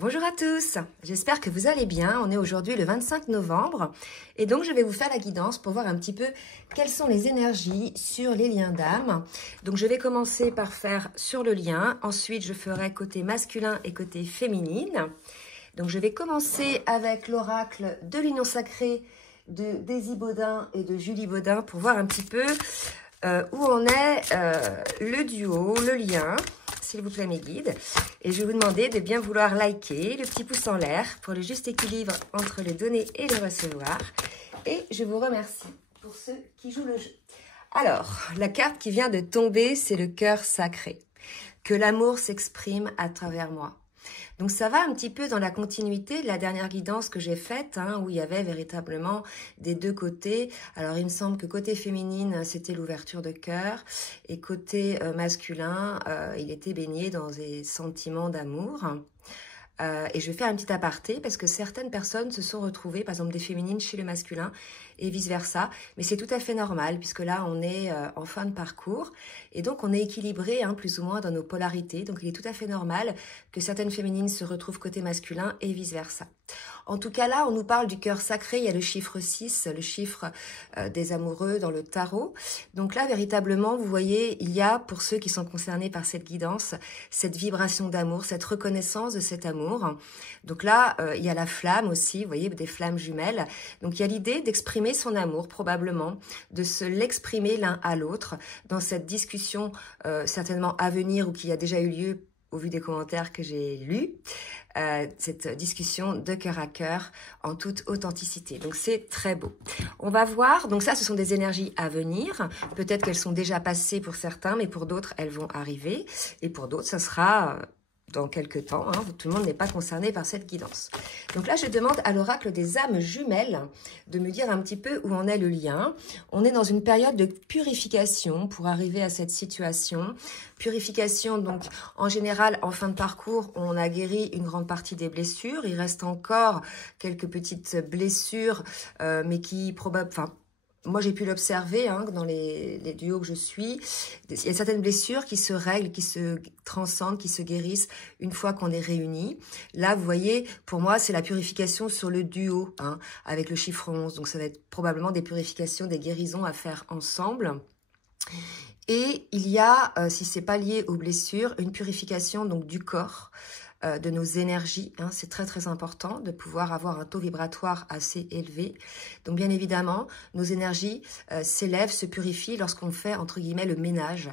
Bonjour à tous, j'espère que vous allez bien. On est aujourd'hui le 25 novembre et donc je vais vous faire la guidance pour voir un petit peu quelles sont les énergies sur les liens d'âme. Donc je vais commencer par faire sur le lien, ensuite je ferai côté masculin et côté féminine. Donc je vais commencer avec l'oracle de l'union sacrée de Daisy Baudin et de Julie Baudin pour voir un petit peu où en est le duo, le lien. S'il vous plaît mes guides, et je vais vous demander de bien vouloir liker, le petit pouce en l'air pour le juste équilibre entre le donner et le recevoir, et je vous remercie pour ceux qui jouent le jeu. Alors, la carte qui vient de tomber, c'est le cœur sacré, que l'amour s'exprime à travers moi. Donc ça va un petit peu dans la continuité de la dernière guidance que j'ai faite, où il y avait véritablement des deux côtés. Alors il me semble que côté féminine, c'était l'ouverture de cœur, et côté masculin, il était baigné dans des sentiments d'amour. Et je vais faire un petit aparté parce que certaines personnes se sont retrouvées, par exemple des féminines chez le masculin et vice-versa. Mais c'est tout à fait normal puisque là, on est en fin de parcours et donc on est équilibré plus ou moins dans nos polarités. Donc il est tout à fait normal que certaines féminines se retrouvent côté masculin et vice-versa. En tout cas là, on nous parle du cœur sacré, il y a le chiffre 6, le chiffre des amoureux dans le tarot. Donc là, véritablement, vous voyez, il y a, pour ceux qui sont concernés par cette guidance, cette vibration d'amour, cette reconnaissance de cet amour. Donc là, il y a la flamme aussi, vous voyez, des flammes jumelles. Donc il y a l'idée d'exprimer son amour, probablement, de se l'exprimer l'un à l'autre dans cette discussion certainement à venir ou qui a déjà eu lieu au vu des commentaires que j'ai lus, cette discussion de cœur à cœur en toute authenticité. Donc c'est très beau. On va voir, donc ça ce sont des énergies à venir, peut-être qu'elles sont déjà passées pour certains, mais pour d'autres elles vont arriver, et pour d'autres ça sera dans quelques temps, tout le monde n'est pas concerné par cette guidance. Donc là, je demande à l'oracle des âmes jumelles de me dire un petit peu où en est le lien. On est dans une période de purification pour arriver à cette situation. Purification, donc en général, en fin de parcours, on a guéri une grande partie des blessures. Il reste encore quelques petites blessures, mais qui probablement... Moi, j'ai pu l'observer dans les duos que je suis. Il y a certaines blessures qui se règlent, qui se transcendent, qui se guérissent une fois qu'on est réunis. Là, vous voyez, pour moi, c'est la purification sur le duo avec le chiffre 11. Donc, ça va être probablement des purifications, des guérisons à faire ensemble. Et il y a, si c'est pas lié aux blessures, une purification donc du corps, de nos énergies. C'est très très important de pouvoir avoir un taux vibratoire assez élevé. Donc bien évidemment, nos énergies s'élèvent, se purifient lorsqu'on fait entre guillemets le ménage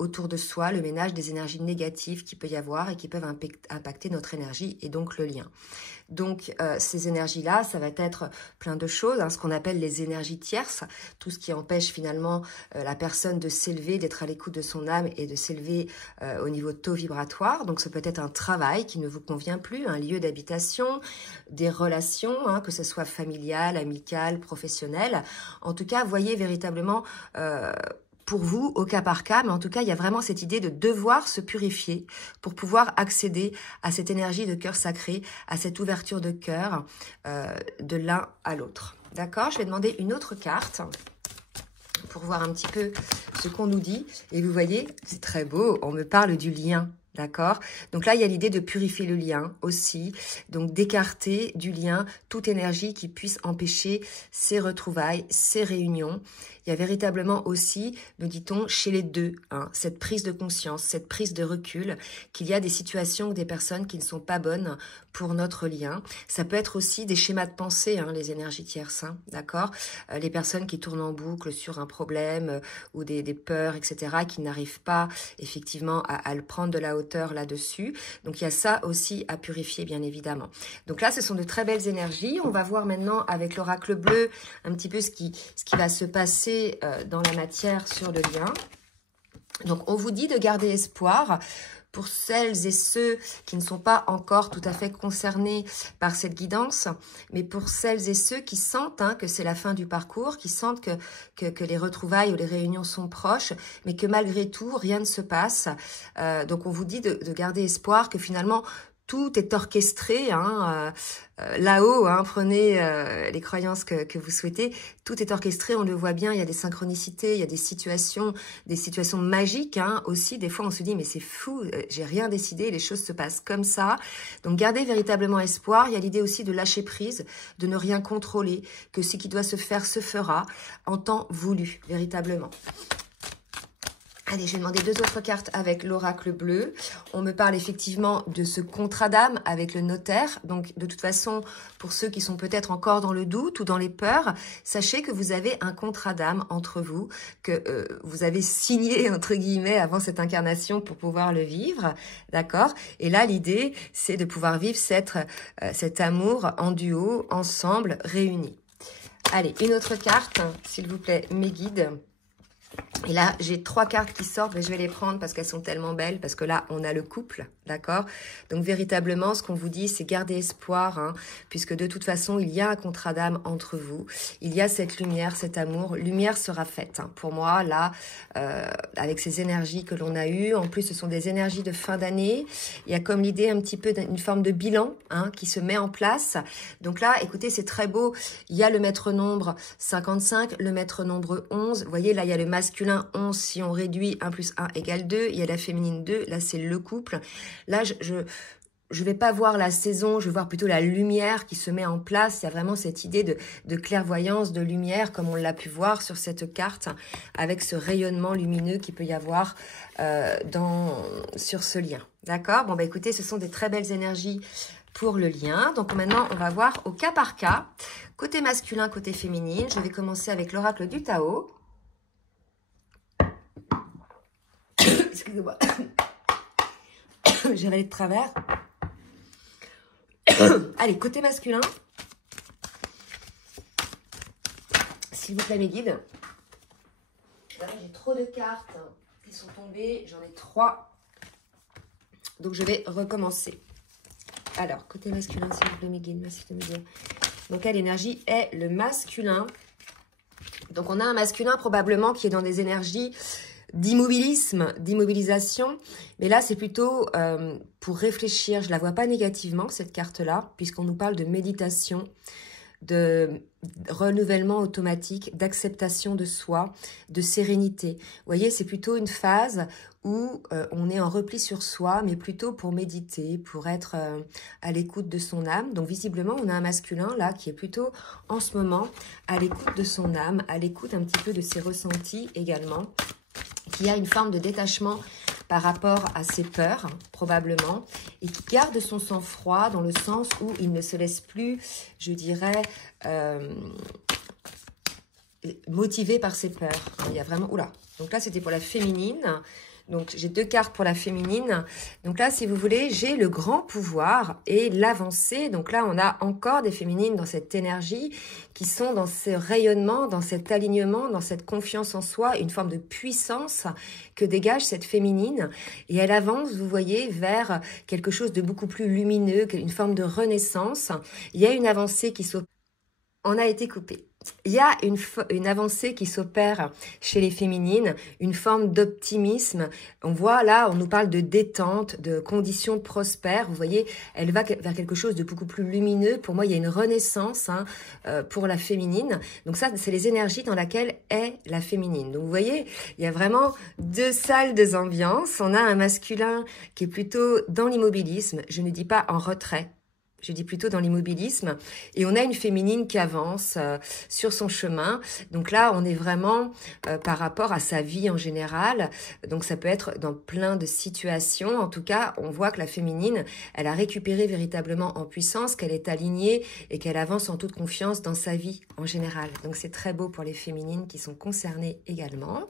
autour de soi, le ménage des énergies négatives qu'il peut y avoir et qui peuvent impacter notre énergie et donc le lien. Donc ces énergies-là, ça va être plein de choses, ce qu'on appelle les énergies tierces, tout ce qui empêche finalement la personne de s'élever, d'être à l'écoute de son âme et de s'élever au niveau de taux vibratoire. Donc ça peut être un travail qui ne vous convient plus, un lieu d'habitation, des relations, que ce soit familiales, amicales, professionnelles. En tout cas, voyez véritablement pour vous, au cas par cas, mais en tout cas, il y a vraiment cette idée de devoir se purifier pour pouvoir accéder à cette énergie de cœur sacré, à cette ouverture de cœur de l'un à l'autre. D'accord? Je vais demander une autre carte pour voir un petit peu ce qu'on nous dit. Et vous voyez, c'est très beau, on me parle du lien. D'accord? Donc là, il y a l'idée de purifier le lien aussi, donc d'écarter du lien toute énergie qui puisse empêcher ces retrouvailles, ces réunions. Il y a véritablement aussi, me dit-on, chez les deux, cette prise de conscience, cette prise de recul, qu'il y a des situations ou des personnes qui ne sont pas bonnes pour notre lien. Ça peut être aussi des schémas de pensée, les énergies tierces, d'accord? Les personnes qui tournent en boucle sur un problème ou des peurs, etc., qui n'arrivent pas effectivement à le prendre de la hauteur là-dessus. Donc il y a ça aussi à purifier, bien évidemment. Donc là, ce sont de très belles énergies. On va voir maintenant avec l'oracle bleu un petit peu ce qui va se passer dans la matière sur le lien. Donc on vous dit de garder espoir pour celles et ceux qui ne sont pas encore tout à fait concernés par cette guidance, mais pour celles et ceux qui sentent que c'est la fin du parcours, qui sentent que les retrouvailles ou les réunions sont proches, mais que malgré tout, rien ne se passe. Donc on vous dit de garder espoir que finalement, tout est orchestré, hein, là-haut, hein, prenez les croyances que vous souhaitez, tout est orchestré, on le voit bien, il y a des synchronicités, il y a des situations magiques, hein, aussi, des fois on se dit, mais c'est fou, j'ai rien décidé, les choses se passent comme ça, donc gardez véritablement espoir, il y a l'idée aussi de lâcher prise, de ne rien contrôler, que ce qui doit se faire se fera en temps voulu, véritablement. Allez, je vais demander 2 autres cartes avec l'oracle bleu. On me parle effectivement de ce contrat d'âme avec le notaire. Donc, de toute façon, pour ceux qui sont peut-être encore dans le doute ou dans les peurs, sachez que vous avez un contrat d'âme entre vous, que vous avez signé, entre guillemets, avant cette incarnation pour pouvoir le vivre. D'accord? Et là, l'idée, c'est de pouvoir vivre cet amour en duo, ensemble, réunis. Allez, une autre carte, s'il vous plaît, mes guides. Et là, j'ai 3 cartes qui sortent, mais je vais les prendre parce qu'elles sont tellement belles, parce que là, on a le couple, d'accord? Donc, véritablement, ce qu'on vous dit, c'est garder espoir, hein, puisque de toute façon, il y a un contrat d'âme entre vous. Il y a cette lumière, cet amour. Lumière sera faite, hein. Pour moi, là, avec ces énergies que l'on a eues, en plus, ce sont des énergies de fin d'année. Il y a comme l'idée un petit peu d'une forme de bilan, hein, qui se met en place. Donc là, écoutez, c'est très beau. Il y a le maître nombre 55, le maître nombre 11. Vous voyez, là, il y a le masculin 11, si on réduit 1 plus 1 égale 2, il y a la féminine 2, là c'est le couple. Là, je vais pas voir la saison, je vais voir plutôt la lumière qui se met en place. Il y a vraiment cette idée de clairvoyance, de lumière, comme on l'a pu voir sur cette carte, avec ce rayonnement lumineux qu'il peut y avoir sur ce lien. D'accord? Bon, bah écoutez, ce sont des très belles énergies pour le lien. Donc maintenant, on va voir au cas par cas, côté masculin, côté féminine. Je vais commencer avec l'oracle du Tao. Excusez-moi. J'ai allé de travers. Allez, côté masculin. S'il vous plaît, mes guides. J'ai trop de cartes qui sont tombées. J'en ai 3. Donc, je vais recommencer. Alors, côté masculin, s'il vous plaît, mes guides. Merci de me dire. Donc, l'énergie est le masculin. Donc, on a un masculin probablement qui est dans des énergies d'immobilisme, d'immobilisation. Mais là, c'est plutôt pour réfléchir. Je ne la vois pas négativement, cette carte-là, puisqu'on nous parle de méditation, de renouvellement automatique, d'acceptation de soi, de sérénité. Vous voyez, c'est plutôt une phase où on est en repli sur soi, mais plutôt pour méditer, pour être à l'écoute de son âme. Donc visiblement, on a un masculin là qui est plutôt en ce moment à l'écoute de son âme, à l'écoute un petit peu de ses ressentis également, qui a une forme de détachement par rapport à ses peurs, probablement, et qui garde son sang-froid dans le sens où il ne se laisse plus, je dirais, motivé par ses peurs. Il y a vraiment... Oula. Donc là, c'était pour la féminine. Donc, j'ai 2 cartes pour la féminine. Donc là, si vous voulez, j'ai le grand pouvoir et l'avancée. Donc là, on a encore des féminines dans cette énergie qui sont dans ce rayonnement, dans cet alignement, dans cette confiance en soi, une forme de puissance que dégage cette féminine. Et elle avance, vous voyez, vers quelque chose de beaucoup plus lumineux, une forme de renaissance. Il y a une avancée qui s'opère. On a été coupé. Il y a une avancée qui s'opère chez les féminines, une forme d'optimisme. On voit là, on nous parle de détente, de conditions prospères. Vous voyez, elle va vers quelque chose de beaucoup plus lumineux. Pour moi, il y a une renaissance pour la féminine. Donc ça, c'est les énergies dans lesquelles est la féminine. Donc vous voyez, il y a vraiment 2 salles, 2 ambiances. On a un masculin qui est plutôt dans l'immobilisme. Je ne dis pas en retrait. Je dis plutôt dans l'immobilisme. Et on a une féminine qui avance sur son chemin. Donc là, on est vraiment par rapport à sa vie en général. Donc ça peut être dans plein de situations. En tout cas, on voit que la féminine, elle a récupéré véritablement en puissance, qu'elle est alignée et qu'elle avance en toute confiance dans sa vie en général. Donc c'est très beau pour les féminines qui sont concernées également.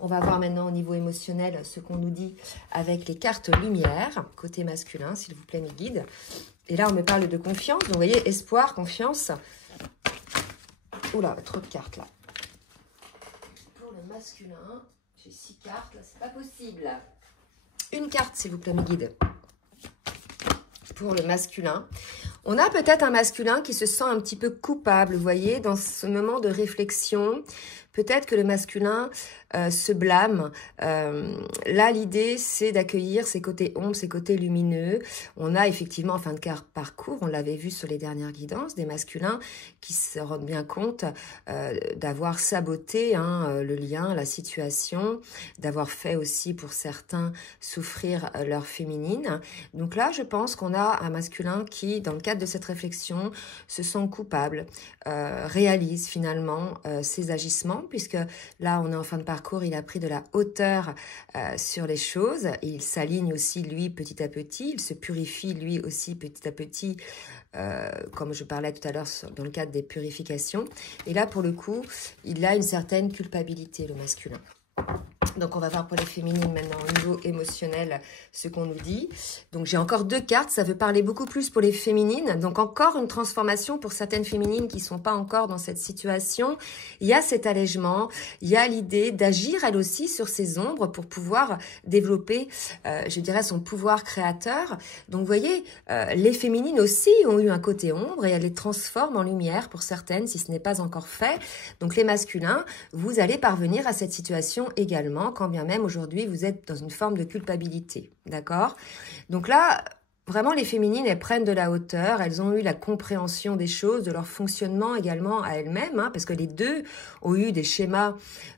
On va voir maintenant au niveau émotionnel ce qu'on nous dit avec les cartes lumière, côté masculin, s'il vous plaît, mes guides. Et là, on me parle de confiance. Donc, vous voyez, espoir, confiance. Oula, trop de cartes, là. Pour le masculin, j'ai 6 cartes. Là, c'est pas possible. Une carte, s'il vous plaît, mes guides. Pour le masculin. On a peut-être un masculin qui se sent un petit peu coupable, vous voyez, dans ce moment de réflexion. Peut-être que le masculin se blâment. Là, l'idée, c'est d'accueillir ses côtés ombres, ses côtés lumineux. On a effectivement en fin de parcours, on l'avait vu sur les dernières guidances, des masculins qui se rendent bien compte d'avoir saboté le lien, la situation, d'avoir fait aussi pour certains souffrir leur féminine. Donc là, je pense qu'on a un masculin qui, dans le cadre de cette réflexion, se sent coupable, réalise finalement ses agissements, puisque là, on est en fin de parcours, il a pris de la hauteur sur les choses, il s'aligne aussi, lui, petit à petit, il se purifie, lui aussi, petit à petit, comme je parlais tout à l'heure dans le cadre des purifications. Et là, pour le coup, il a une certaine culpabilité, le masculin. Donc, on va voir pour les féminines maintenant au niveau émotionnel ce qu'on nous dit. Donc, j'ai encore 2 cartes. Ça veut parler beaucoup plus pour les féminines. Donc, encore une transformation pour certaines féminines qui ne sont pas encore dans cette situation. Il y a cet allègement. Il y a l'idée d'agir, elle aussi, sur ses ombres pour pouvoir développer, je dirais, son pouvoir créateur. Donc, vous voyez, les féminines aussi ont eu un côté ombre et elles les transforment en lumière pour certaines, si ce n'est pas encore fait. Donc, les masculins, vous allez parvenir à cette situation également, quand bien même aujourd'hui vous êtes dans une forme de culpabilité, d'accord? Donc là, vraiment les féminines, elles prennent de la hauteur, elles ont eu la compréhension des choses, de leur fonctionnement également à elles-mêmes, parce que les deux ont eu des schémas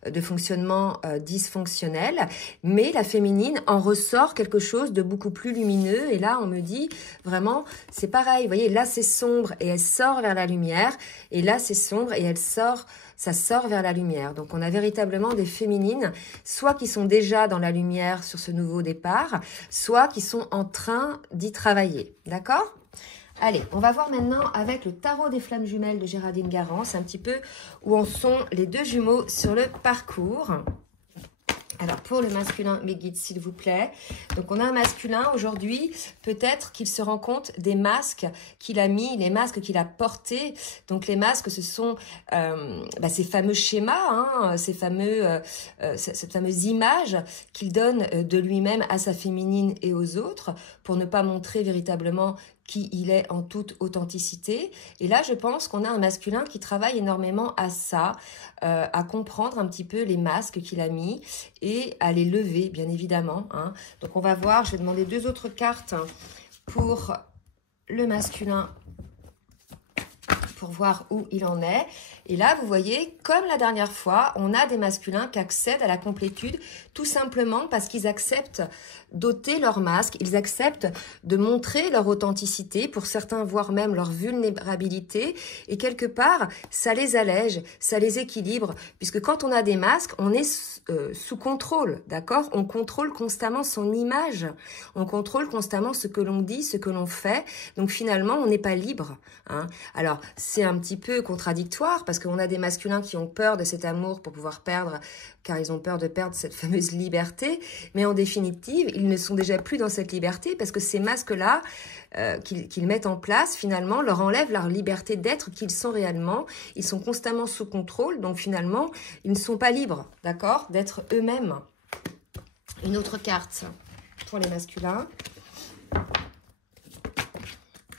de fonctionnement dysfonctionnels, mais la féminine en ressort quelque chose de beaucoup plus lumineux, et là on me dit vraiment, c'est pareil, vous voyez, là c'est sombre et elle sort vers la lumière, et là c'est sombre et elle sort, ça sort vers la lumière. Donc, on a véritablement des féminines, soit qui sont déjà dans la lumière sur ce nouveau départ, soit qui sont en train d'y travailler. D'accord ? Allez, on va voir maintenant avec le tarot des flammes jumelles de Géraldine Garance, un petit peu où en sont les 2 jumeaux sur le parcours. Alors, pour le masculin, mes guides, s'il vous plaît. Donc, on a un masculin aujourd'hui, peut-être qu'il se rend compte des masques qu'il a mis, les masques qu'il a portés. Donc, les masques, ce sont ces fameux schémas, cette fameuse image qu'il donne de lui-même à sa féminine et aux autres pour ne pas montrer véritablement qui il est en toute authenticité. Et là, je pense qu'on a un masculin qui travaille énormément à ça, à comprendre un petit peu les masques qu'il a mis et à les lever, bien évidemment. Donc, on va voir, je vais demander 2 autres cartes pour le masculin pour voir où il en est. Et là, vous voyez, comme la dernière fois, on a des masculins qui accèdent à la complétude tout simplement parce qu'ils acceptent d'ôter leur masque, ils acceptent de montrer leur authenticité, pour certains, voire même leur vulnérabilité. Et quelque part, ça les allège, ça les équilibre, puisque quand on a des masques, on est sous contrôle, d'accord? On contrôle constamment son image, on contrôle constamment ce que l'on dit, ce que l'on fait. Donc finalement, on n'est pas libre. Alors, c'est un petit peu contradictoire, parce qu'on a des masculins qui ont peur de cet amour pour pouvoir perdre, car ils ont peur de perdre cette fameuse liberté. Mais en définitive, ils ne sont déjà plus dans cette liberté, parce que ces masques-là qu'ils mettent en place, finalement, leur enlèvent leur liberté d'être qu'ils sont réellement. Ils sont constamment sous contrôle, donc finalement, ils ne sont pas libres, d'accord, d'être eux-mêmes. Une autre carte pour les masculins.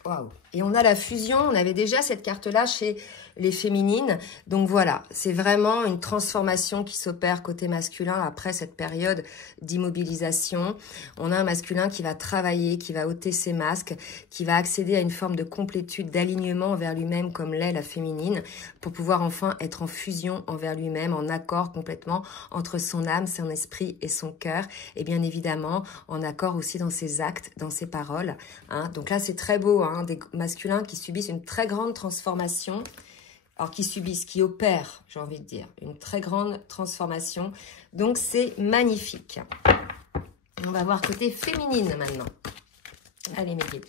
Waouh. Et on a la fusion, on avait déjà cette carte-là chez les féminines. Donc voilà, c'est vraiment une transformation qui s'opère côté masculin après cette période d'immobilisation. On a un masculin qui va travailler, qui va ôter ses masques, qui va accéder à une forme de complétude, d'alignement envers lui-même comme l'est la féminine, pour pouvoir enfin être en fusion envers lui-même, en accord complètement entre son âme, son esprit et son cœur. Et bien évidemment, en accord aussi dans ses actes, dans ses paroles. Donc là, c'est très beau, des masculins qui subissent une très grande transformation. Alors, qui opèrent, j'ai envie de dire, une très grande transformation. Donc, c'est magnifique. On va voir côté féminine maintenant. Allez, mes guides.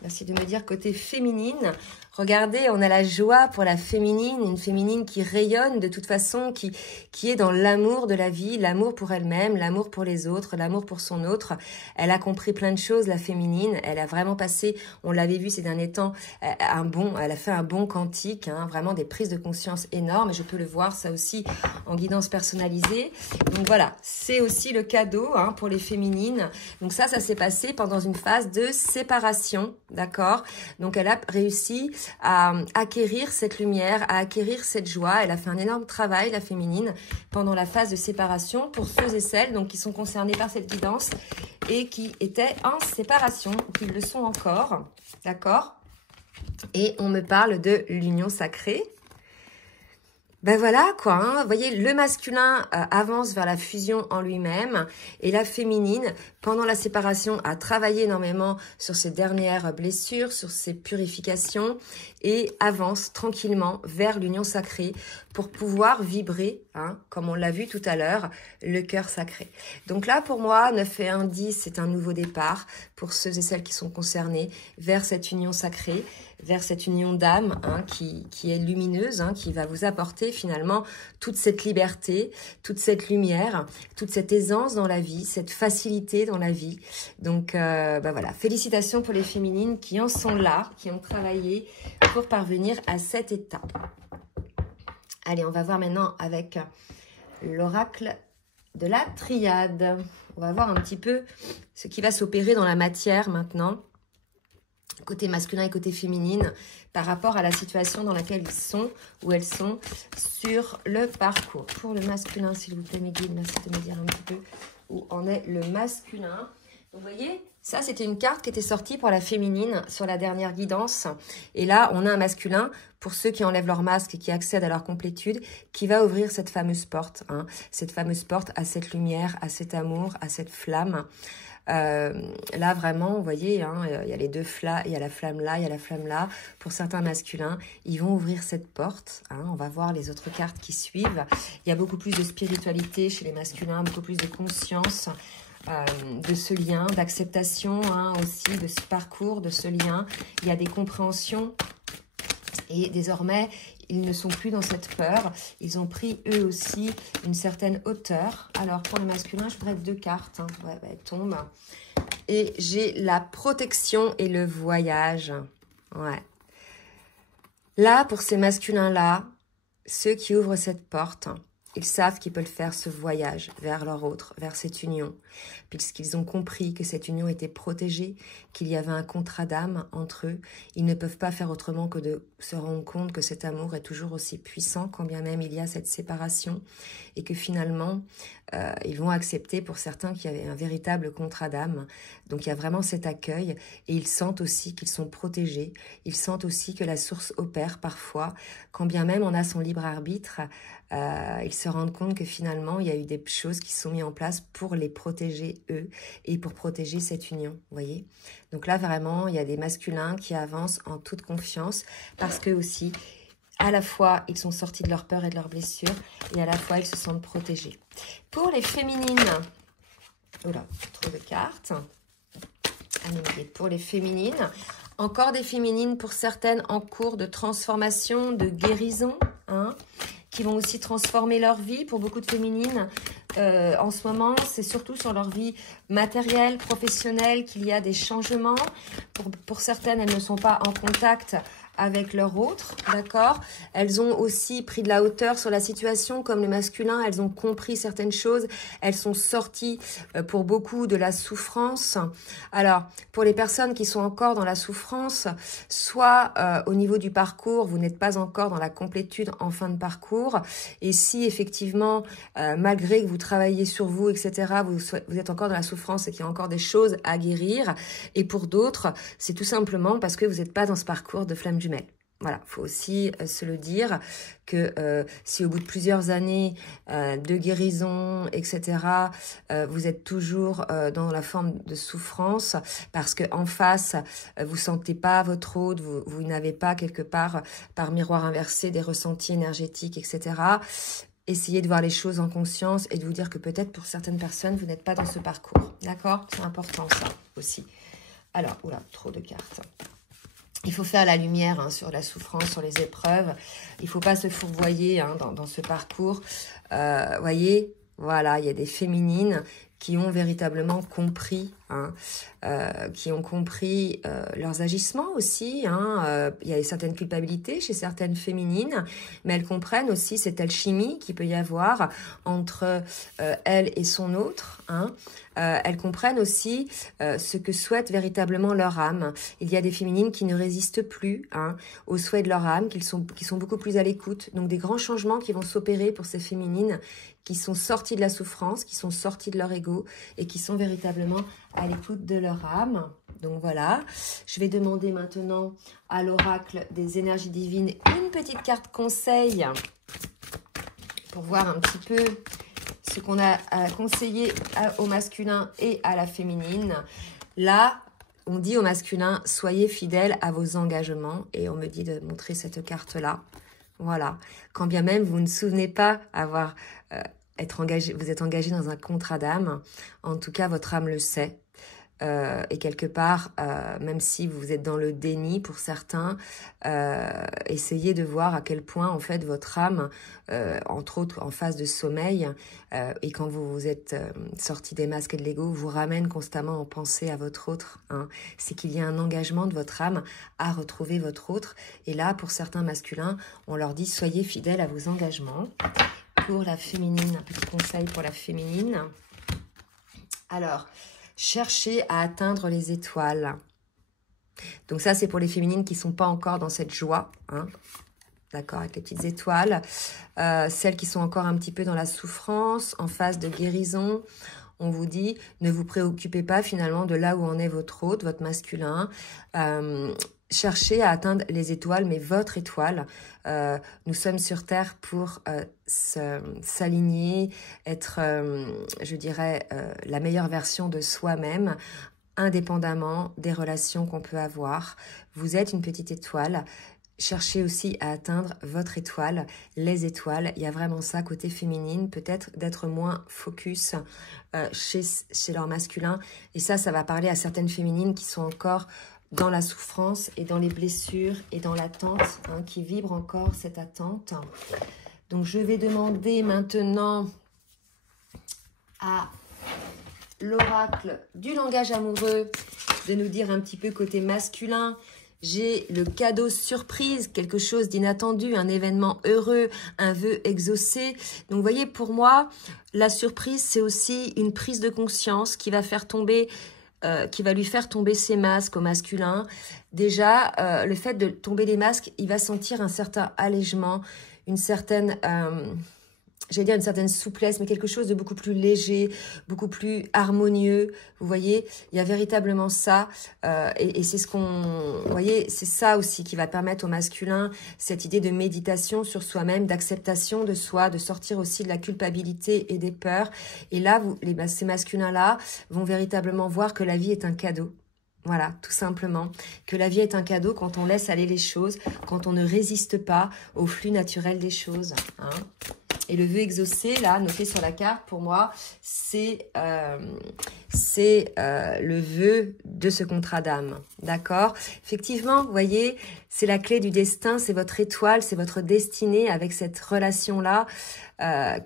Merci de me dire côté féminine. Regardez, on a la joie pour la féminine, une féminine qui rayonne de toute façon, qui est dans l'amour de la vie, l'amour pour elle-même, l'amour pour les autres, l'amour pour son autre. Elle a compris plein de choses, la féminine. Elle a vraiment passé, on l'avait vu ces derniers temps, elle a fait un bond quantique, vraiment des prises de conscience énormes. Et je peux le voir, ça aussi, en guidance personnalisée. Donc voilà, c'est aussi le cadeau pour les féminines. Donc ça s'est passé pendant une phase de séparation, d'accord? Donc elle a réussi à acquérir cette lumière, à acquérir cette joie. Elle a fait un énorme travail, la féminine, pendant la phase de séparation pour ceux et celles donc, qui sont concernés par cette guidance et qui étaient en séparation, ou qui le sont encore, d'accord? Et on me parle de l'union sacrée. Ben voilà quoi, hein. Vous voyez, le masculin avance vers la fusion en lui-même et la féminine, pendant la séparation, a travaillé énormément sur ses dernières blessures, sur ses purifications et avance tranquillement vers l'union sacrée pour pouvoir vibrer, hein, comme on l'a vu tout à l'heure, le cœur sacré. Donc là, pour moi, 9 et 1, 10, c'est un nouveau départ pour ceux et celles qui sont concernés vers cette union sacrée, vers cette union d'âme, hein, qui est lumineuse, hein, qui va vous apporter finalement toute cette liberté, toute cette lumière, toute cette aisance dans la vie, cette facilité dans la vie. Donc bah voilà, félicitations pour les féminines qui en sont là, qui ont travaillé pour parvenir à cet état. Allez, on va voir maintenant avec l'oracle de la triade. On va voir un petit peu ce qui va s'opérer dans la matière maintenant, côté masculin et côté féminine, par rapport à la situation dans laquelle ils sont, ou elles sont, sur le parcours. Pour le masculin, s'il vous plaît, mes guides, merci de me dire un petit peu où en est le masculin. Vous voyez, ça, c'était une carte qui était sortie pour la féminine sur la dernière guidance. Et là, on a un masculin, pour ceux qui enlèvent leur masque et qui accèdent à leur complétude, qui va ouvrir cette fameuse porte, hein, cette fameuse porte à cette lumière, à cet amour, à cette flamme. Là, vraiment, vous voyez, hein, il y a les deux flammes, il y a la flamme là, il y a la flamme là. Pour certains masculins, ils vont ouvrir cette porte. Hein, on va voir les autres cartes qui suivent. Il y a beaucoup plus de spiritualité chez les masculins, beaucoup plus de conscience de ce lien, d'acceptation, hein, aussi de ce parcours, de ce lien. Il y a des compréhensions et désormais, ils ne sont plus dans cette peur. Ils ont pris, eux aussi, une certaine hauteur. Alors, pour le masculin, je voudrais 2 cartes. Hein. Ouais, bah, elles tombent. Et j'ai la protection et le voyage. Ouais. Là, pour ces masculins-là, ceux qui ouvrent cette porte, ils savent qu'ils peuvent faire ce voyage vers leur autre, vers cette union, puisqu'ils ont compris que cette union était protégée, qu'il y avait un contrat d'âme entre eux. Ils ne peuvent pas faire autrement que de se rendre compte que cet amour est toujours aussi puissant, quand bien même il y a cette séparation, et que finalement, ils vont accepter pour certains qu'il y avait un véritable contrat d'âme. Donc il y a vraiment cet accueil, et ils sentent aussi qu'ils sont protégés. Ils sentent aussi que la source opère parfois, quand bien même on a son libre arbitre. Ils se rendent compte que finalement, il y a eu des choses qui sont mises en place pour les protéger, eux, et pour protéger cette union, vous voyez. Donc là, vraiment, il y a des masculins qui avancent en toute confiance, parce que aussi, à la fois, ils sont sortis de leur peur et de leurs blessures, et à la fois, ils se sentent protégés. Pour les féminines, oula, trop de cartes. Allez, pour les féminines, encore des féminines pour certaines en cours de transformation, de guérison, hein, qui vont aussi transformer leur vie. Pour beaucoup de féminines, en ce moment, c'est surtout sur leur vie matérielle, professionnelle, qu'il y a des changements. Pour certaines, elles ne sont pas en contact avec leur autre, d'accord? Elles ont aussi pris de la hauteur sur la situation, comme le masculin, elles ont compris certaines choses, elles sont sorties pour beaucoup de la souffrance. Alors, pour les personnes qui sont encore dans la souffrance, soit au niveau du parcours, vous n'êtes pas encore dans la complétude en fin de parcours, et si effectivement, malgré que vous travaillez sur vous, etc., vous êtes encore dans la souffrance et qu'il y a encore des choses à guérir, et pour d'autres, c'est tout simplement parce que vous n'êtes pas dans ce parcours de flamme jumelle. Voilà, faut aussi se le dire que si au bout de plusieurs années de guérison, etc., vous êtes toujours dans la forme de souffrance parce que en face, vous sentez pas votre autre, vous n'avez pas quelque part par miroir inversé des ressentis énergétiques, etc., essayez de voir les choses en conscience et de vous dire que peut-être pour certaines personnes, vous n'êtes pas dans ce parcours. D'accord? C'est important ça aussi. Alors, oula, trop de cartes. Il faut faire la lumière hein, sur la souffrance, sur les épreuves. Il ne faut pas se fourvoyer hein, dans ce parcours. Voyez, voilà, il y a des féminines qui ont véritablement compris hein, qui ont compris leurs agissements aussi. Hein, il y a certaines culpabilités chez certaines féminines, mais elles comprennent aussi cette alchimie qu'il peut y avoir entre elle et son autre. Hein. Elles comprennent aussi ce que souhaite véritablement leur âme. Il y a des féminines qui ne résistent plus, hein, aux souhaits de leur âme, qui sont beaucoup plus à l'écoute. Donc des grands changements qui vont s'opérer pour ces féminines qui sont sorties de la souffrance, qui sont sorties de leur ego et qui sont véritablement à l'écoute de leur âme. Donc voilà, je vais demander maintenant à l'oracle des énergies divines une petite carte conseil pour voir un petit peu ce qu'on a à conseiller au masculin et à la féminine. Là, on dit au masculin, soyez fidèle à vos engagements. Et on me dit de montrer cette carte-là. Voilà. Quand bien même vous ne souvenez pas avoir vous êtes engagé dans un contrat d'âme, en tout cas, votre âme le sait. Et quelque part, même si vous êtes dans le déni pour certains, essayez de voir à quel point en fait votre âme, entre autres en phase de sommeil, et quand vous êtes sorti des masques et de l'ego, vous ramène constamment en pensée à votre autre. Hein. C'est qu'il y a un engagement de votre âme à retrouver votre autre. Et là, pour certains masculins, on leur dit soyez fidèles à vos engagements. Pour la féminine, un petit conseil pour la féminine. Alors, cherchez à atteindre les étoiles. Donc ça, c'est pour les féminines qui ne sont pas encore dans cette joie. Hein. D'accord, avec les petites étoiles. Celles qui sont encore un petit peu dans la souffrance, en phase de guérison. On vous dit, ne vous préoccupez pas finalement de là où en est votre hôte, votre masculin. Cherchez à atteindre les étoiles, mais votre étoile. Nous sommes sur Terre pour s'aligner, être, je dirais, la meilleure version de soi-même, indépendamment des relations qu'on peut avoir. Vous êtes une petite étoile. Cherchez aussi à atteindre votre étoile, les étoiles. Il y a vraiment ça côté féminine, peut-être d'être moins focus chez leur masculin. Et ça va parler à certaines féminines qui sont encore dans la souffrance et dans les blessures et dans l'attente, hein, qui vibrent encore cette attente. Donc, je vais demander maintenant à l'oracle du langage amoureux de nous dire un petit peu côté masculin. J'ai le cadeau surprise, quelque chose d'inattendu, un événement heureux, un vœu exaucé. Donc, vous voyez, pour moi, la surprise, c'est aussi une prise de conscience qui va faire tomber... qui va lui faire tomber ses masques au masculin. Déjà, le fait de tomber les masques, il va sentir un certain allègement, une certaine, j'allais dire une certaine souplesse, mais quelque chose de beaucoup plus léger, beaucoup plus harmonieux. Vous voyez, il y a véritablement ça. Et c'est ce qu'on... Vous voyez, c'est ça aussi qui va permettre au masculin, cette idée de méditation sur soi-même, d'acceptation de soi, de sortir aussi de la culpabilité et des peurs. Et là, ces masculins-là vont véritablement voir que la vie est un cadeau. Voilà, tout simplement. Que la vie est un cadeau quand on laisse aller les choses, quand on ne résiste pas au flux naturel des choses. Hein. Et le vœu exaucé, là, noté sur la carte, pour moi, c'est le vœu de ce contrat d'âme. D'accord? Effectivement, vous voyez, c'est la clé du destin, c'est votre étoile, c'est votre destinée avec cette relation-là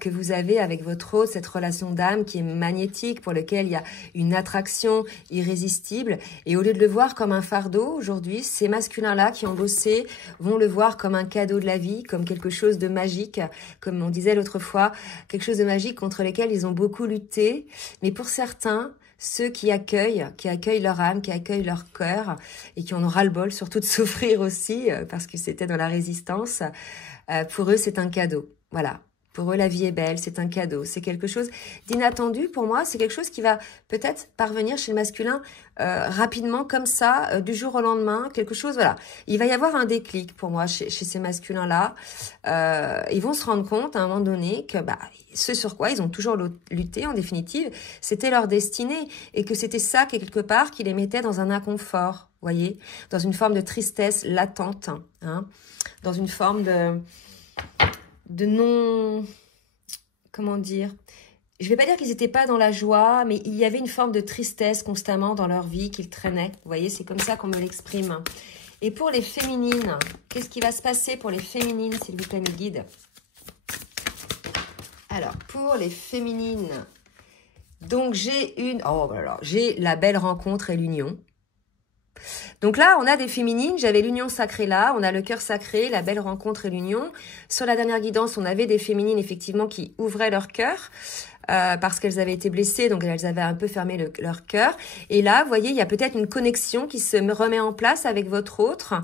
que vous avez avec votre hôte, cette relation d'âme qui est magnétique, pour laquelle il y a une attraction irrésistible. Et au lieu de le voir comme un fardeau, aujourd'hui, ces masculins-là qui ont bossé vont le voir comme un cadeau de la vie, comme quelque chose de magique, comme on disait l'autre fois, quelque chose de magique contre lequel ils ont beaucoup lutté. Mais pour certains, ceux qui accueillent leur âme, qui accueillent leur cœur et qui en ont ras-le-bol, surtout de souffrir aussi, parce que c'était dans la résistance, pour eux, c'est un cadeau. Voilà. Pour eux, la vie est belle, c'est un cadeau. C'est quelque chose d'inattendu pour moi. C'est quelque chose qui va peut-être parvenir chez le masculin rapidement, comme ça, du jour au lendemain. Quelque chose, voilà. Il va y avoir un déclic pour moi chez ces masculins-là. Ils vont se rendre compte à un moment donné que ce sur quoi ils ont toujours lutté, en définitive, c'était leur destinée. Et que c'était ça, quelque part, qui les mettait dans un inconfort, voyez, dans une forme de tristesse latente, hein, dans une forme de non... Comment dire? Je vais pas dire qu'ils n'étaient pas dans la joie, mais il y avait une forme de tristesse constamment dans leur vie qu'ils traînaient. Vous voyez, c'est comme ça qu'on me l'exprime. Et pour les féminines, qu'est-ce qui va se passer pour les féminines, s'il vous plaît, mes guides? Alors, pour les féminines Donc, j'ai la belle rencontre et l'union. Donc là, on a des féminines, j'avais l'union sacrée là, on a le cœur sacré, la belle rencontre et l'union. Sur la dernière guidance, on avait des féminines effectivement qui ouvraient leur cœur parce qu'elles avaient été blessées, donc elles avaient un peu fermé leur cœur. Et là, vous voyez, il y a peut-être une connexion qui se remet en place avec votre autre.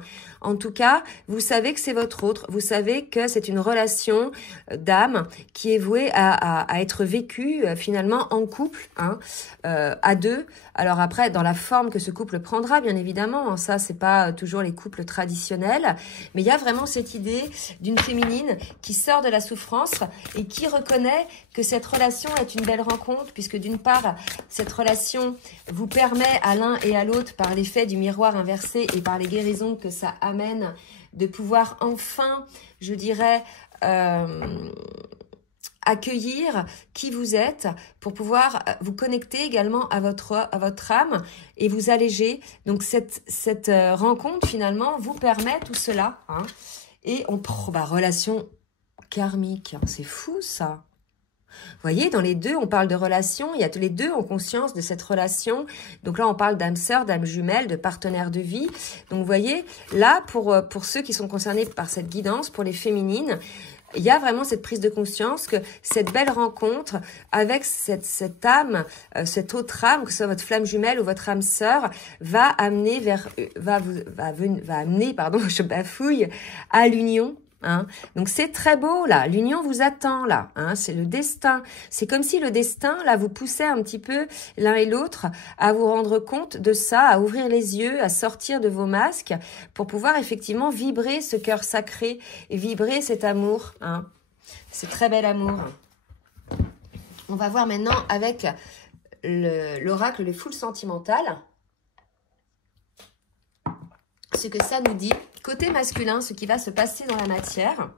En tout cas, vous savez que c'est votre autre, vous savez que c'est une relation d'âme qui est vouée à être vécue finalement en couple, hein, à deux. Alors après, dans la forme que ce couple prendra, bien évidemment, hein, ça c'est pas toujours les couples traditionnels, mais il y a vraiment cette idée d'une féminine qui sort de la souffrance et qui reconnaît que cette relation est une belle rencontre, puisque d'une part, cette relation vous permet à l'un et à l'autre, par l'effet du miroir inversé et par les guérisons que ça amène, de pouvoir enfin, je dirais, accueillir qui vous êtes pour pouvoir vous connecter également à votre âme et vous alléger. Donc cette rencontre finalement vous permet tout cela, hein. Et relation karmique, c'est fou ça. Vous voyez, dans les deux, on parle de relation, les deux ont conscience de cette relation. Donc là, on parle d'âme sœur, d'âme jumelle, de partenaire de vie. Donc vous voyez, là, pour ceux qui sont concernés par cette guidance, pour les féminines, il y a vraiment cette prise de conscience que cette belle rencontre avec cette âme, cette autre âme, que ce soit votre flamme jumelle ou votre âme sœur, va amener je bafouille, à l'union. Hein. Donc c'est très beau là, l'union vous attend là, hein. C'est le destin. C'est comme si le destin là vous poussait un petit peu l'un et l'autre à vous rendre compte de ça, à ouvrir les yeux, à sortir de vos masques pour pouvoir effectivement vibrer ce cœur sacré et vibrer cet amour, hein. C'est très bel amour. On va voir maintenant avec l'oracle, le full sentimental, ce que ça nous dit. Côté masculin, ce qui va se passer dans la matière.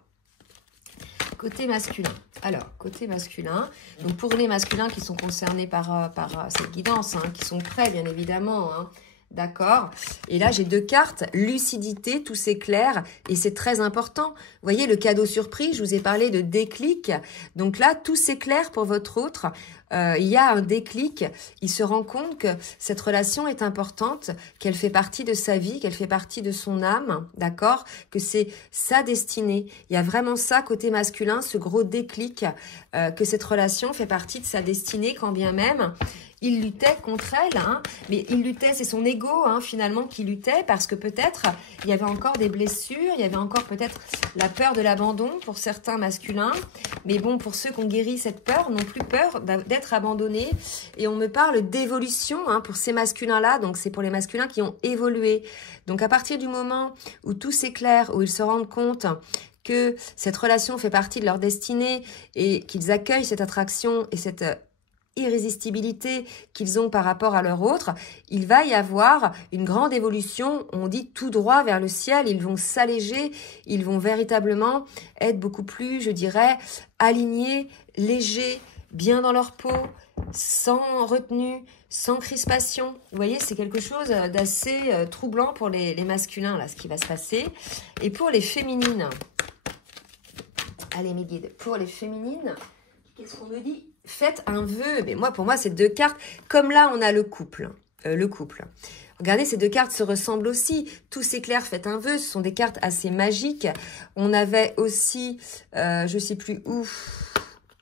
Côté masculin. Alors, côté masculin. Donc, pour les masculins qui sont concernés par cette guidance, hein, qui sont prêts, bien évidemment, hein, d'accord. Et là, j'ai deux cartes. Lucidité, tout s'éclaire. Et c'est très important. Vous voyez, le cadeau surprise, je vous ai parlé de déclic. Donc là, tout s'éclaire pour votre autre. Il y a un déclic, il se rend compte que cette relation est importante, qu'elle fait partie de sa vie, qu'elle fait partie de son âme, d'accord, que c'est sa destinée. Il y a vraiment ça côté masculin, ce gros déclic, que cette relation fait partie de sa destinée, quand bien même il luttait contre elle, hein, mais il luttait, c'est son ego hein, finalement qui luttait, parce que peut-être il y avait encore des blessures, il y avait encore peut-être la peur de l'abandon pour certains masculins, mais bon, pour ceux qui ont guéri cette peur, n'ont plus peur d'être abandonnés, et on me parle d'évolution hein, pour ces masculins-là, donc c'est pour les masculins qui ont évolué. Donc à partir du moment où tout s'éclaire, où ils se rendent compte que cette relation fait partie de leur destinée, et qu'ils accueillent cette attraction et cette irrésistibilité qu'ils ont par rapport à leur autre, il va y avoir une grande évolution, on dit tout droit vers le ciel, ils vont s'alléger, ils vont véritablement être beaucoup plus, je dirais, alignés, légers, bien dans leur peau, sans retenue, sans crispation. Vous voyez, c'est quelque chose d'assez troublant pour les masculins, là, ce qui va se passer. Et pour les féminines, allez mes guides, pour les féminines, qu'est-ce qu'on me dit ? Faites un vœu. Mais pour moi, ces deux cartes, comme là, on a le couple. Regardez, ces deux cartes se ressemblent aussi. Tout s'éclaire, faites un vœu. Ce sont des cartes assez magiques. On avait aussi, je ne sais plus où,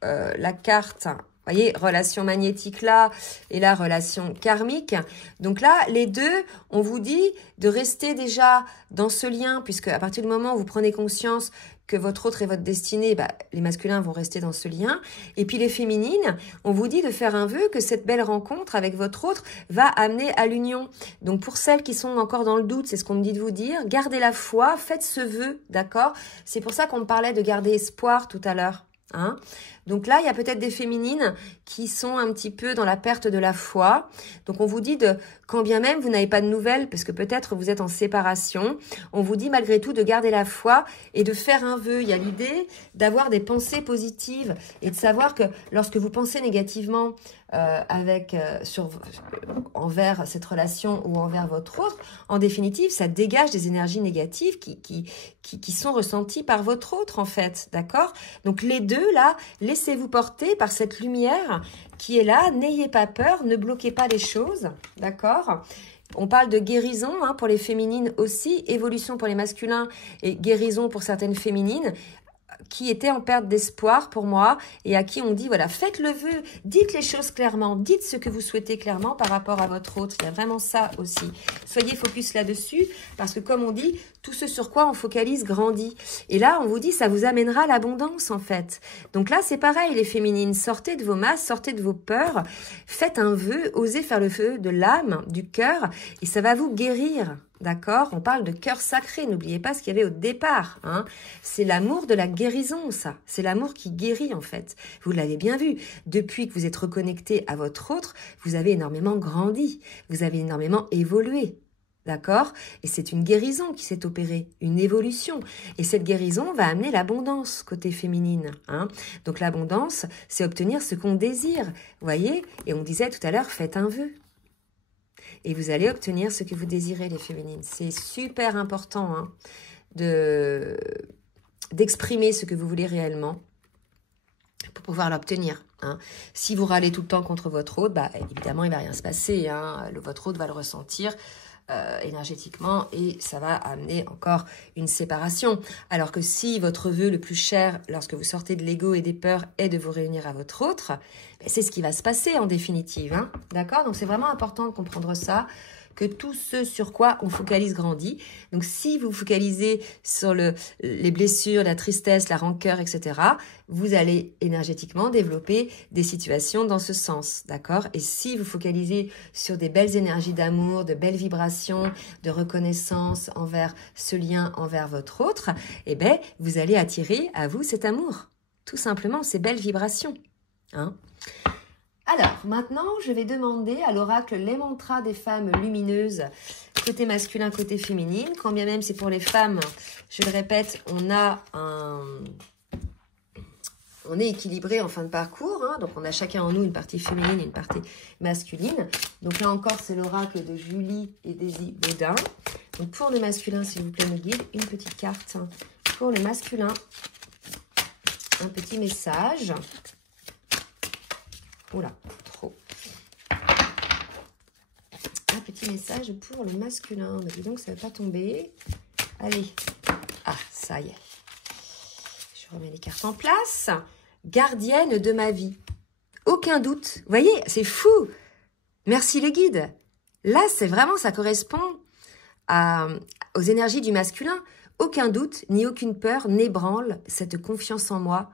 la carte, vous voyez, relation magnétique là, et la relation karmique. Donc là, les deux, on vous dit de rester déjà dans ce lien, puisque à partir du moment où vous prenez conscience que votre autre est votre destinée, les masculins vont rester dans ce lien. Et puis les féminines, on vous dit de faire un vœu que cette belle rencontre avec votre autre va amener à l'union. Donc pour celles qui sont encore dans le doute, c'est ce qu'on me dit de vous dire, gardez la foi, faites ce vœu, d'accord? C'est pour ça qu'on me parlait de garder espoir tout à l'heure. Hein? Donc là, il y a peut-être des féminines qui sont un petit peu dans la perte de la foi. Donc on vous dit de, quand bien même vous n'avez pas de nouvelles, parce que peut-être vous êtes en séparation, on vous dit malgré tout de garder la foi et de faire un vœu. Il y a l'idée d'avoir des pensées positives et de savoir que lorsque vous pensez négativement envers cette relation ou envers votre autre, en définitive, ça dégage des énergies négatives qui sont ressenties par votre autre, en fait, d'accord? Donc, les deux, là, laissez-vous porter par cette lumière qui est là. N'ayez pas peur, ne bloquez pas les choses, d'accord? On parle de guérison hein, pour les féminines aussi, évolution pour les masculins et guérison pour certaines féminines qui étaient en perte d'espoir pour moi et à qui on dit, voilà, faites le vœu, dites les choses clairement, dites ce que vous souhaitez clairement par rapport à votre autre. Il y a vraiment ça aussi. Soyez focus là-dessus parce que comme on dit, tout ce sur quoi on focalise grandit. Et là, on vous dit, ça vous amènera l'abondance en fait. Donc là, c'est pareil les féminines, sortez de vos masses, sortez de vos peurs, faites un vœu, osez faire le vœu de l'âme, du cœur et ça va vous guérir. D'accord? On parle de cœur sacré. N'oubliez pas ce qu'il y avait au départ. Hein. C'est l'amour de la guérison, ça. C'est l'amour qui guérit, en fait. Vous l'avez bien vu. Depuis que vous êtes reconnecté à votre autre, vous avez énormément grandi. Vous avez énormément évolué. D'accord? Et c'est une guérison qui s'est opérée, une évolution. Et cette guérison va amener l'abondance côté féminine. Hein. Donc l'abondance, c'est obtenir ce qu'on désire. Vous voyez? Et on disait tout à l'heure, faites un vœu. Et vous allez obtenir ce que vous désirez, les féminines. C'est super important hein, d'exprimer ce que vous voulez réellement pour pouvoir l'obtenir. Hein. Si vous râlez tout le temps contre votre autre, bah, évidemment, il ne va rien se passer. Hein. Votre autre va le ressentir énergétiquement et ça va amener encore une séparation. Alors que si votre vœu le plus cher, lorsque vous sortez de l'ego et des peurs, est de vous réunir à votre autre, c'est ce qui va se passer en définitive. Hein. D'accord? Donc c'est vraiment important de comprendre ça, que tout ce sur quoi on focalise grandit. Donc si vous focalisez sur les blessures, la tristesse, la rancœur, etc., vous allez énergétiquement développer des situations dans ce sens, d'accord? Et si vous focalisez sur des belles énergies d'amour, de belles vibrations, de reconnaissance envers ce lien, envers votre autre, eh bien, vous allez attirer à vous cet amour. Tout simplement, ces belles vibrations. Hein? Alors, maintenant, je vais demander à l'oracle les mantras des femmes lumineuses, côté masculin, côté féminine. Quand bien même c'est pour les femmes, je le répète, on est équilibré en fin de parcours. Hein, donc, on a chacun en nous une partie féminine et une partie masculine. Donc là encore, c'est l'oracle de Julie et Daisy Baudin. Donc, pour le masculin, s'il vous plaît, me guide une petite carte. Pour le masculin, un petit message. Oula, trop. Un petit message pour le masculin. Mais dis donc, ça ne va pas tomber. Allez. Ah, ça y est. Je remets les cartes en place. Gardienne de ma vie. Aucun doute. Vous voyez, c'est fou. Merci les guides. Là, c'est vraiment, ça correspond aux énergies du masculin. Aucun doute, ni aucune peur, n'ébranle cette confiance en moi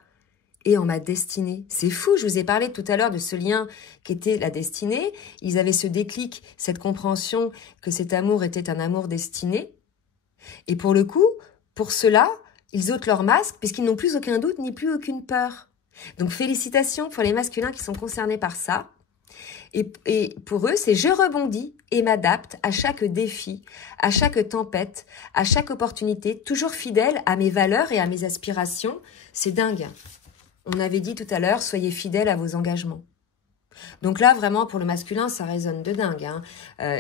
et en ma destinée. C'est fou, je vous ai parlé tout à l'heure de ce lien qui était la destinée. Ils avaient ce déclic, cette compréhension que cet amour était un amour destiné. Et pour le coup, pour cela, ils ôtent leur masque puisqu'ils n'ont plus aucun doute ni plus aucune peur. Donc félicitations pour les masculins qui sont concernés par ça. Et pour eux, c'est je rebondis et m'adapte à chaque défi, à chaque tempête, à chaque opportunité, toujours fidèle à mes valeurs et à mes aspirations. C'est dingue. On avait dit tout à l'heure, soyez fidèles à vos engagements. Donc là, vraiment, pour le masculin, ça résonne de dingue. Hein.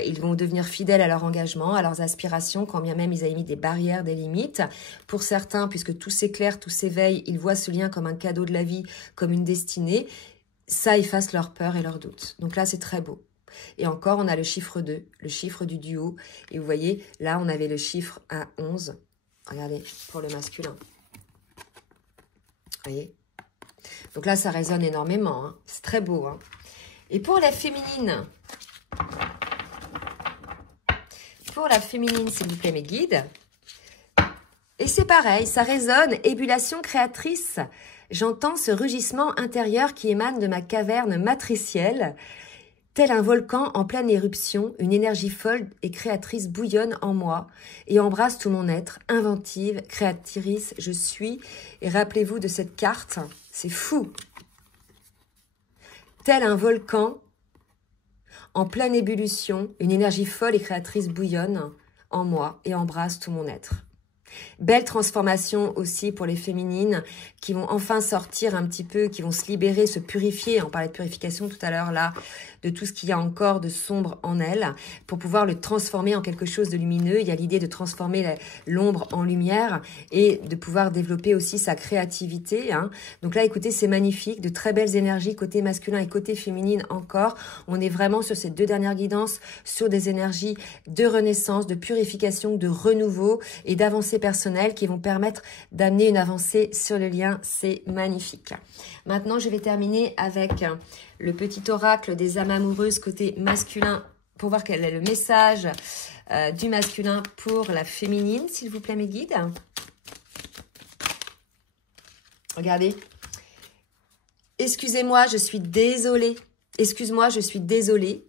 Ils vont devenir fidèles à leur engagement, à leurs aspirations, quand bien même ils avaient mis des barrières, des limites. Pour certains, puisque tout s'éclaire, tout s'éveille, ils voient ce lien comme un cadeau de la vie, comme une destinée. Ça efface leur peur et leurs doutes. Donc là, c'est très beau. Et encore, on a le chiffre 2, le chiffre du duo. Et vous voyez, là, on avait le chiffre 1, 11. Regardez, pour le masculin. Vous voyez ? Donc là, ça résonne énormément. Hein. C'est très beau. Hein. Et pour la féminine, s'il vous plaît, mes guides. Et c'est pareil, ça résonne. Ébullition créatrice. J'entends ce rugissement intérieur qui émane de ma caverne matricielle. Tel un volcan en pleine éruption, une énergie folle et créatrice bouillonne en moi et embrasse tout mon être. Inventive, créatrice, je suis. Et rappelez-vous de cette carte. C'est fou. Tel un volcan, en pleine ébullition, une énergie folle et créatrice bouillonne en moi et embrasse tout mon être. Belle transformation aussi pour les féminines qui vont enfin sortir un petit peu, qui vont se libérer, se purifier. On parlait de purification tout à l'heure là, de tout ce qu'il y a encore de sombre en elles pour pouvoir le transformer en quelque chose de lumineux. Il y a l'idée de transformer l'ombre en lumière et de pouvoir développer aussi sa créativité. Hein. Donc là, écoutez, c'est magnifique, de très belles énergies côté masculin et côté féminine encore. On est vraiment sur ces 2 dernières guidances, sur des énergies de renaissance, de purification, de renouveau et d'avancée personnelle qui vont permettre d'amener une avancée sur le lien. C'est magnifique. Maintenant, je vais terminer avec le petit oracle des âmes amoureuses côté masculin pour voir quel est le message du masculin pour la féminine, s'il vous plaît, mes guides. Regardez. Excusez-moi, je suis désolée. Excuse-moi, je suis désolée.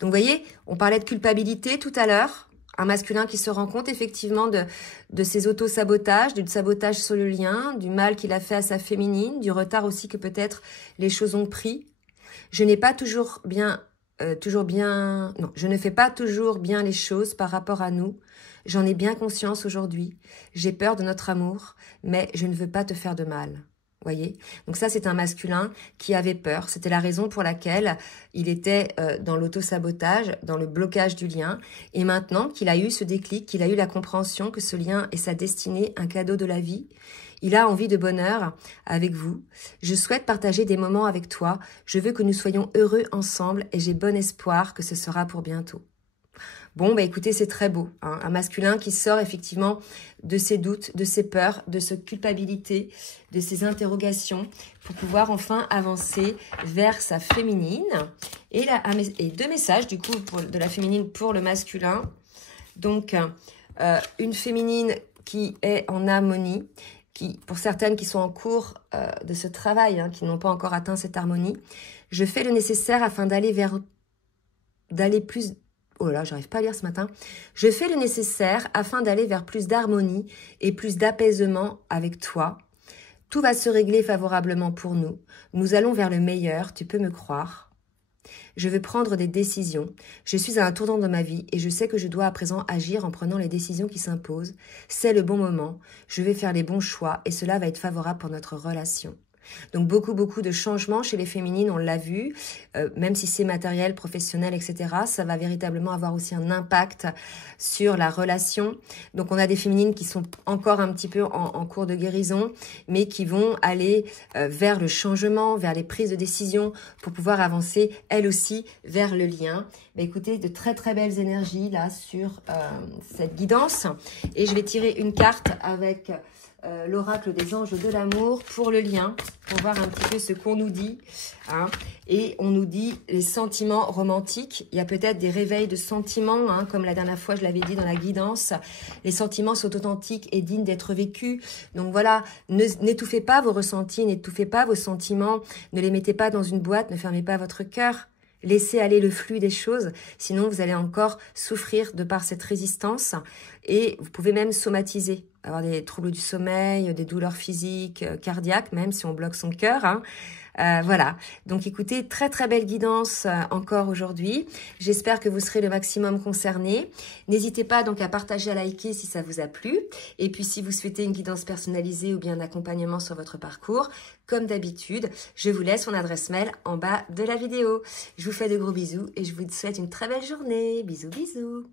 Donc, vous voyez, on parlait de culpabilité tout à l'heure. Un masculin qui se rend compte effectivement de ses auto-sabotages, du sabotage sur le lien, du mal qu'il a fait à sa féminine, du retard aussi que peut-être les choses ont pris. Je n'ai pas toujours bien, non, je ne fais pas toujours bien les choses par rapport à nous. J'en ai bien conscience aujourd'hui. J'ai peur de notre amour, mais je ne veux pas te faire de mal. Voyez, donc ça c'est un masculin qui avait peur. C'était la raison pour laquelle il était dans l'auto-sabotage, dans le blocage du lien. Et maintenant qu'il a eu ce déclic, qu'il a eu la compréhension que ce lien est sa destinée, un cadeau de la vie, il a envie de bonheur avec vous. Je souhaite partager des moments avec toi. Je veux que nous soyons heureux ensemble et j'ai bon espoir que ce sera pour bientôt. Bon, bah écoutez, c'est très beau. Hein, un masculin qui sort effectivement de ses doutes, de ses peurs, de sa culpabilité, de ses interrogations pour pouvoir enfin avancer vers sa féminine. Et 2 messages du coup de la féminine pour le masculin. Donc, une féminine qui est en harmonie, qui, pour certaines qui sont en cours de ce travail, hein, qui n'ont pas encore atteint cette harmonie. Je fais le nécessaire afin d'aller plus... Oh là, j'arrive pas à lire ce matin. Je fais le nécessaire afin d'aller vers plus d'harmonie et plus d'apaisement avec toi. Tout va se régler favorablement pour nous. Nous allons vers le meilleur, tu peux me croire. Je veux prendre des décisions. Je suis à un tournant de ma vie et je sais que je dois à présent agir en prenant les décisions qui s'imposent. C'est le bon moment. Je vais faire les bons choix et cela va être favorable pour notre relation. Donc beaucoup de changements chez les féminines, on l'a vu, même si c'est matériel, professionnel, etc. Ça va véritablement avoir aussi un impact sur la relation. Donc on a des féminines qui sont encore un petit peu en cours de guérison, mais qui vont aller vers le changement, vers les prises de décision pour pouvoir avancer elles aussi vers le lien. Mais écoutez, de très belles énergies là sur cette guidance. Et je vais tirer une carte avec... l'oracle des anges de l'amour pour le lien, pour voir un petit peu ce qu'on nous dit. Hein. Et on nous dit les sentiments romantiques. Il y a peut-être des réveils de sentiments, hein, comme la dernière fois je l'avais dit dans la guidance. Les sentiments sont authentiques et dignes d'être vécus. Donc voilà, n'étouffez pas vos ressentis, n'étouffez pas vos sentiments, ne les mettez pas dans une boîte, ne fermez pas votre cœur. Laissez aller le flux des choses, sinon vous allez encore souffrir de par cette résistance et vous pouvez même somatiser, avoir des troubles du sommeil, des douleurs physiques, cardiaques, même si on bloque son cœur. Hein. Voilà, donc écoutez, très belle guidance encore aujourd'hui. J'espère que vous serez le maximum concernés. N'hésitez pas donc à partager, à liker si ça vous a plu. Et puis si vous souhaitez une guidance personnalisée ou bien un accompagnement sur votre parcours, comme d'habitude, je vous laisse mon adresse mail en bas de la vidéo. Je vous fais de gros bisous et je vous souhaite une très belle journée. Bisous.